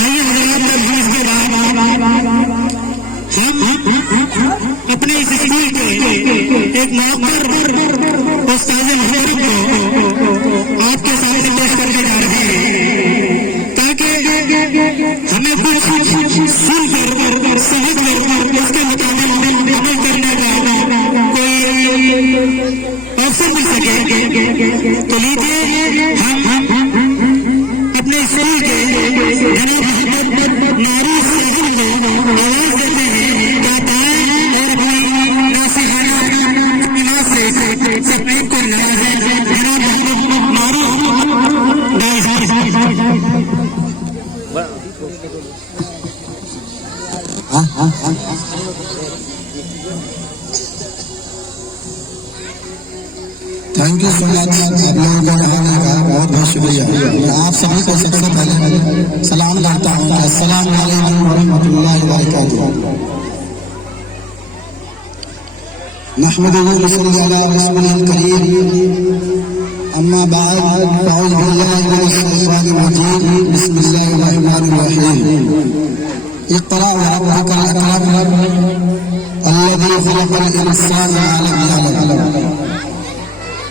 आइए हजरात के बाद हम अपने इस स्कूल के एक नौकर उस्ताद मोहतरम को आपके सामने पेश करके जा रहे हैं, ताकि हमें कुछ सुनकर समझ कर इसके मुताबिक अमल करने का कोई अवसर मिल सके। तो लीजिए हम अपने स्कूल के नारी साहब को आवाज देते हैं, और अपनी नासिहाना से सबको करना है। Thank you so much. आप लोगों को रहने का बहुत बहुत शुक्रिया। मैं आप सभी को सबसे पहले सलाम करता हूँ। अस्सलाम वालेकुम रहमतुल्लाहि व बरकातुहू। नहमदुहु व नसल्ली अला रसूलिल करीम, अम्मा बाद, अऊज़ु बिल्लाहि मिनश शैतानिर रजीम, बिस्मिल्लाहिर रहमानिर रहीम। इक़रा व रब्बुकल अकरम अल्लज़ी खलक़ल इंसाना मा लम यअलम।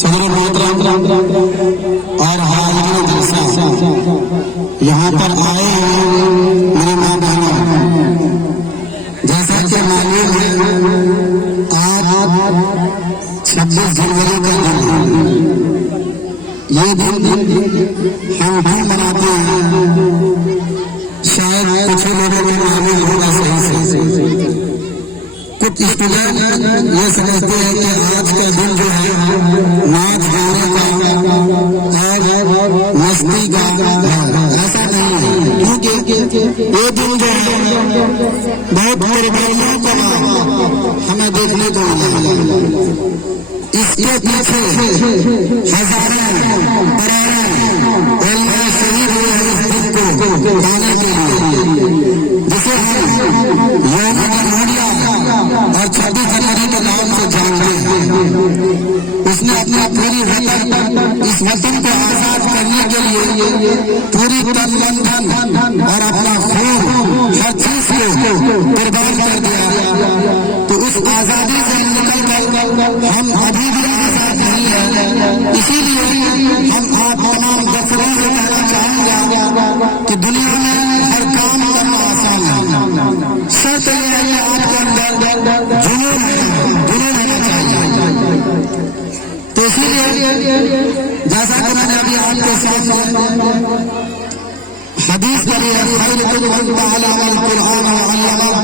सदर मोहतरम और हाज़रीन जलसा, यहाँ पर आए हैं मेरे माँ बहनों, जैसा कि मालूम है आज 26 जनवरी का दिन है। ये दिन हम भी मनाते हैं, शायद कुछ लोगों को मालूम होगा सही से। कुछ स्टूडेंट ये समझते हैं कि आज का दिन जो है नाच गाने का और मस्ती का है। ऐसा नहीं है, क्योंकि ये दिन जो है बहुत कुर्बानियों का हमें देखने को मिला। इसके पीछे हजारों शहीद हुए हैं इस दिन को पाने के लिए, जिसे हम यौम जमहूरिया और 26 जनवरी के नाम से जानते हैं। उसने अपना पूरी वतन, इस वतन को आजाद करने के लिए पूरी तन मन धन और अपना खून हर चीज को कुर्बान कर दिया। तो उस आजादी से निकल कर हम अभी भी आजाद नहीं है। इसीलिए हम आप तमाम दफरों से कहना चाहूंगा कि दुनिया में हर काम करना आसान है, शर्त यह है कि आपके अंदर जुनून होना चाहिए। तो इसीलिए जैसा कि मैंने अभी आपके साथ हदीस करी है, खैरुकुम मन तअल्लम अल-कुरआन व अल्लमह।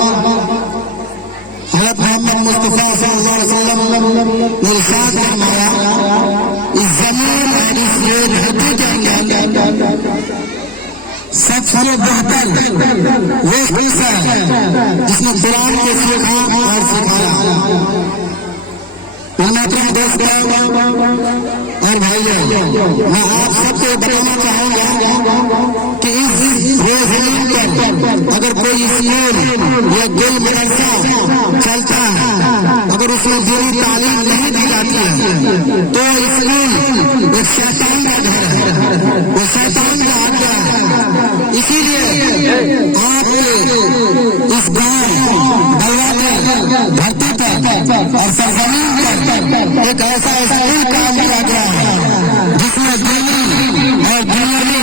हज़रत मोहम्मद मुस्तफा सल्लल्लाहु अलैहि वसल्लम ने इरशाद फरमाया, इस जमीन और इस धरती के अंदर सबसे बेहतर वो हिस्सा है जिसने कुरान को सीखा और सिखाया। मोहतरम दोस्तों और भाइयों, मैं आप सबको बताना चाहूंगा कि इस रोज़ पर अगर कोई स्कूल या कोई मदरसा चलता है, अगर उसमें दीनी तालीम नहीं दी जाती है, तो स्कूल एक शैतान का घर है, वो शैतान का अड्डा है। इसीलिए आप इस गांव बलवाने धरती पर और सरजमीन पर एक ऐसा स्कूल काम किया गया है जिसमें दीनी और दुनियावी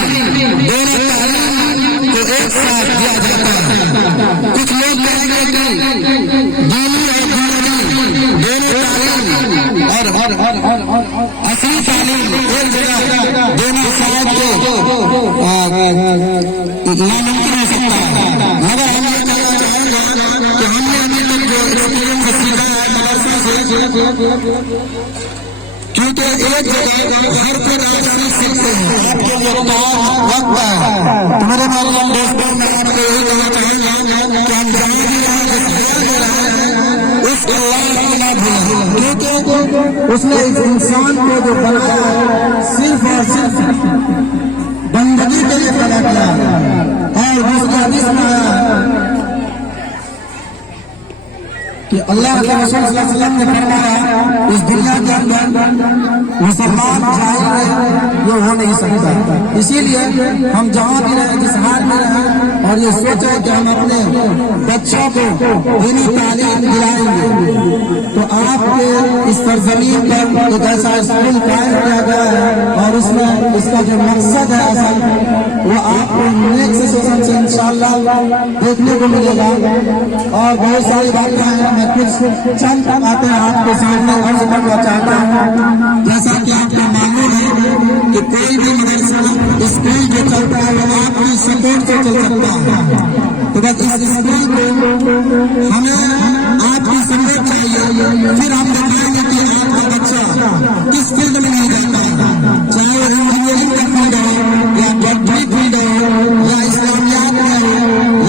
दोनों तालीम को एक साथ दिया जाता है। कुछ लोग कहेंगे कि दीनी और दुनियावी दोनों तालीम और असली तालीम एक जगह दोनों साथ को नामुमकिन हो सकता है, मगर हम ये कहना चाहेंगे कि हमने अभी तक जो एक्सपीरियंस सीखा है मदरसा से, क्योंकि एक जगह हर कोई सीख सकते हैं, आपके लिए वक्त है। तो मेरे मोहतरम दोस्तों, मैं आपको यही कहना चाहूंगा कि हम जहाँ भी उस अल्लाह को ना भूलें, क्योंकि उसने इस इंसान को जो बनाया सिर्फ और सिर्फ बंदगी के लिए पैदा किया और दूसरा कि अल्लाह के रसूल सल्लल्लाहु अलैहि वसल्लम ने फरमाया इस दुनिया के अंदर मुसलमान जाएंगे ये हो नहीं सकता। इसीलिए हम जहाँ भी रहे, जिस हाल में रहे, और ये सोचे कि हम अपने बच्चों को दीनी तालीम दिलाएंगे, तो आपके इस सरजमीन पर एक ऐसा स्कूल कायम किया गया है और उसमें इसका जो मकसद है असल वो आपको नेक्स्ट सेशन से इंशाअल्लाह देखने को मिलेगा। और बहुत सारी बातें हैं, मैं कुछ चंद बातें आपके सामने अर्ज करना चाहता हूँ। जैसा कि आपको मालूम है कि कोई भी मदरसा स्कूल जो चलता है वो आपकी सपोर्ट से चल सकता है। तो बस इस स्कूल को हमें आपकी सपोर्ट चाहिए, फिर हम बताएंगे कि आपका बच्चा किस फील्ड में नहीं जाता, चाहे वो इंजीनियरिंग का फील्ड हो या डॉक्टरी फील्ड हो या इस्लामियात में हो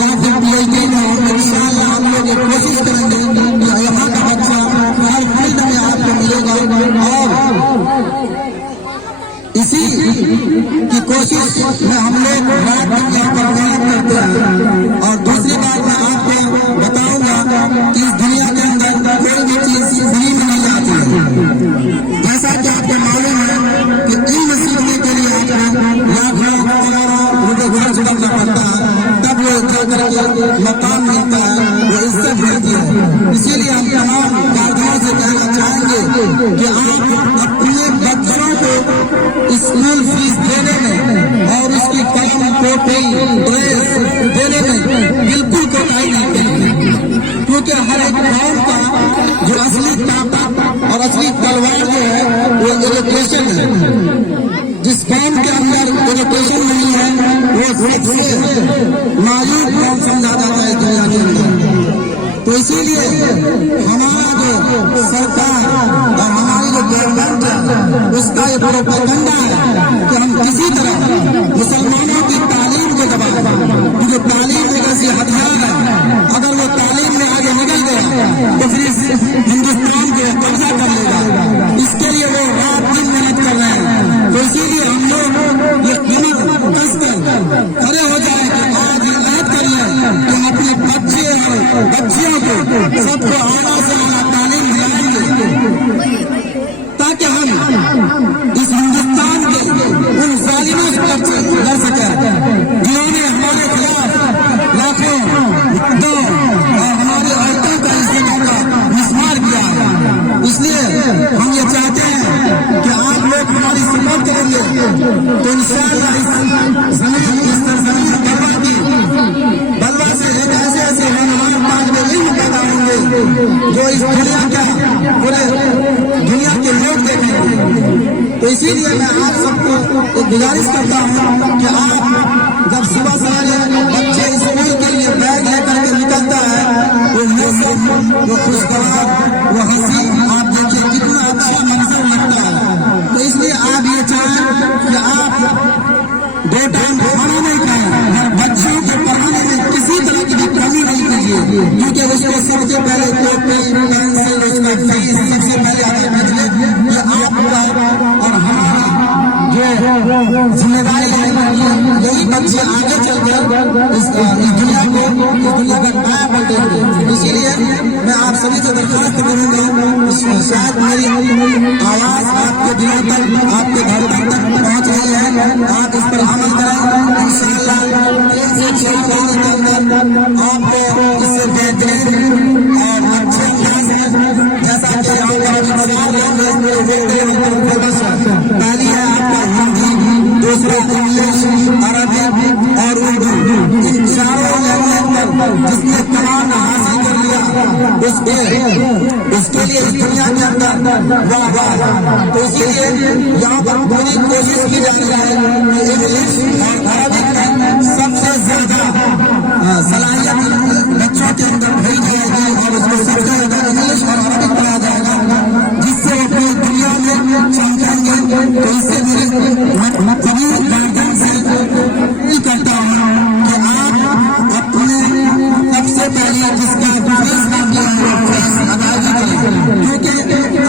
या फिर पीएचडी में हो। इंशाअल्लाह हम लोग ये कोशिश करेंगे कि यहाँ का बच्चा हर फील्ड में आपको मिलेगा। और इसी की कोशिश में हम लोग रात दिन यहाँ पर मेहनत करते हैं। और दूसरी बात मैं आपको बताऊंगा कि इस दुनिया के अंदर कोई भी चीज फ्री में नहीं आती है। जैसा कि आपको मालूम है कि इल्म सीखने के लिए आपको लाख रुपए खर्च करना पड़ता है, तब वो करके मकाम मिलता है, वो इज्जत मिलती है। इसीलिए हम तमाम गार्जियनों से कहना चाहेंगे कि आप अपने बच्चों को स्कूल फीस देने में और उसकी कलम कॉपी ड्रेस देने में बिल्कुल कोताही नहीं करेंगे, क्योंकि हर एक कौम का जो असली ताकत और असली तलवार जो है वो एजुकेशन है। जिस कौम के अंदर एजुकेशन नहीं है वो सबसे नाजुक कौम समझा जाता है दुनिया के अंदर। तो इसीलिए हमारा जो सरकार और हमारी जो गवर्नमेंट है उसका ये प्रोपेगेंडा है कि हम किसी तरह मुसलमानों की तालीम को दबाएं, क्योंकि तालीम एक ऐसी हथियार है, अगर वो तालीम में आगे निकल गया तो फिर हिंदुस्तान को कब्जा कर लेगा। इसके लिए वो रात दिन मेहनत कर रहे हैं। तो इसीलिए हम लोग ये कीमत कसकर खड़े हो जाए कि आज हिम्मत कर लें कि हम अपने बच्चे और बच्चियों को सबको आला से आला तालीम दिलाएंगे, ताकि हम इस हिंदुस्तान के उन जालिमों से लड़ सके जिन्होंने हमारे खिलाफ लाखों दो और हमारे औरतों का इज्जत का मिसमार किया है। इसलिए हम ये चाहते हैं कि आप लोग हमारी सपोर्ट करेंगे तो इंशाअल्लाह इस जमीन बलवा से एक ऐसे होनहार तालिब इल्म पैदा होंगे जो इस दुनिया का पूरे दुनिया के लोग देखेंगे। तो इसीलिए मैं आप सबको एक गुजारिश करता हूँ कि आप जब सुबह सवेरे बच्चे स्कूल के लिए बैग लेकर के निकलता है वो मौसम, वो खुशगवार, वो हंसी, आप देखिए कितना अच्छा मंजर लगता है। तो इसलिए आप ये चाहें कि आप 2 टाइम खाना नहीं खाएं, बच्चों को पढ़ाने में किसी तरह की भी कमी नहीं कीजिए, क्योंकि उसको सबसे पहले कॉपी पेंसिल उसका फीस सबसे पहले आगे बचले ये आपका और हमारा जो जिम्मेदारी है। यही बच्चे आगे चलकर इस दुनिया का नया बदलेंगे। इसीलिए मैं आप सभी से दरख्वास्त करूंगा, शायद मेरी आवाज आपके दिलों तक, आपके घर तक पहुंच रही है, आप इस पर अमल करें। इंशाअल्लाह 3 से 6 महीने के अंदर आपको इससे बेहतरीन और अच्छे अंदाज में, जैसा कि आपका पहली है आपका हिंदी, दूसरा इंग्लिश, अरबी और उर्दू, इन चारों लैंग्वेज पर जिसने कमान हासिल कर लिया उसके लिए इस दुनिया के अंदर वाह वाह। तो इसीलिए यहाँ पर पूरी कोशिश की जा रही है कि इंग्लिश और अरबिक में सबसे ज्यादा सलाहियत बच्चों के अंदर भरी जाएगी और उसको सबसे ज्यादा इंग्लिश और अरबिक पढ़ाया जाएगा, जिससे वो पूरी दुनिया में चमकेंगे। तो इससे मेरे सभी गार्जियन से अपील करता हूँ कि आप अपने सबसे पहले जिसका फीस ना किया है फीस अदायगी करें, क्योंकि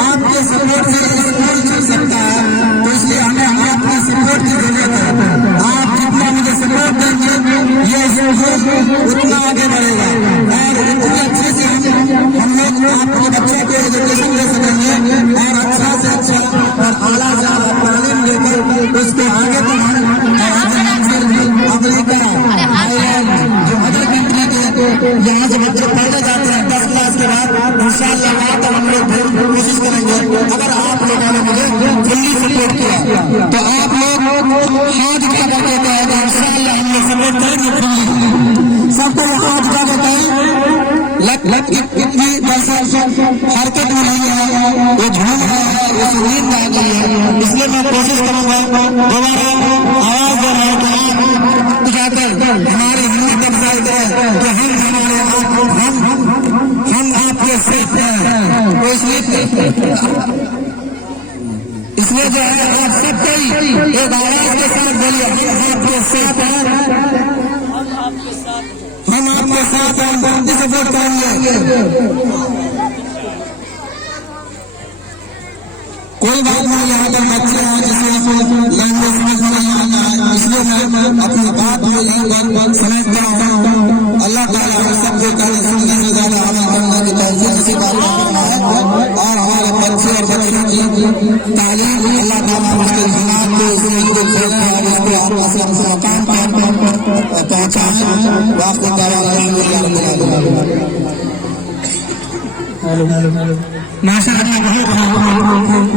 आपके सपोर्ट से स्कूल चल सकता है। तो इसलिए हमें आपकी सपोर्ट की जरूरत है। आप जितना मुझे सपोर्ट देंगे ये स्कूल उतना आगे बढ़ेगा और उतने अच्छे से हम लोग यहाँ से बच्चे पढ़ने जाते हैं 10 क्लास के बाद इंशाअल्लाह तो हम लोग कोशिश करेंगे। अगर आप लोगों ने मुझे फुल्ली सपोर्ट किया तो आप लोग हाथ उठा करके कहेंगे इंशाअल्लाह हम लोग सपोर्ट करेंगे फुल्ली। सबको हाथ उठा के कहें लग कितनी हरकत हो रही है, वो झूम रहा है, उसे नींद आ गई है, इसलिए मैं कोशिश करूंगा दोबारा आवाज दे रहा हूं तो आप उठाकर हमारे हिंदी दर्शाए गए तो हम आपके साथ हैं। तो इसलिए जो है आप सब कोई एक आवाज के साथ बोलिए हम आपके साथ हैं, हम आपके साथ हैं, हम सपोर्ट करेंगे। कोई बात नहीं, यहाँ पर बच्चे हैं जिसमें लैंग्वेज समझ नहीं आता है, इसलिए मैं अपनी बात को यहीं पर समझता हूँ। अल्लाह ताला हम सबको कहने सुनने से ज्यादा अमल करने की तौफीक नसीब फरमाए और हमारे बच्चे और बच्चियों की तालीम अल्लाह ताला उसके दिमाग को उसको खोले और उसको अपने मकाम पर पहुँचाए। वाक़ई माशाअल्लाह बहुत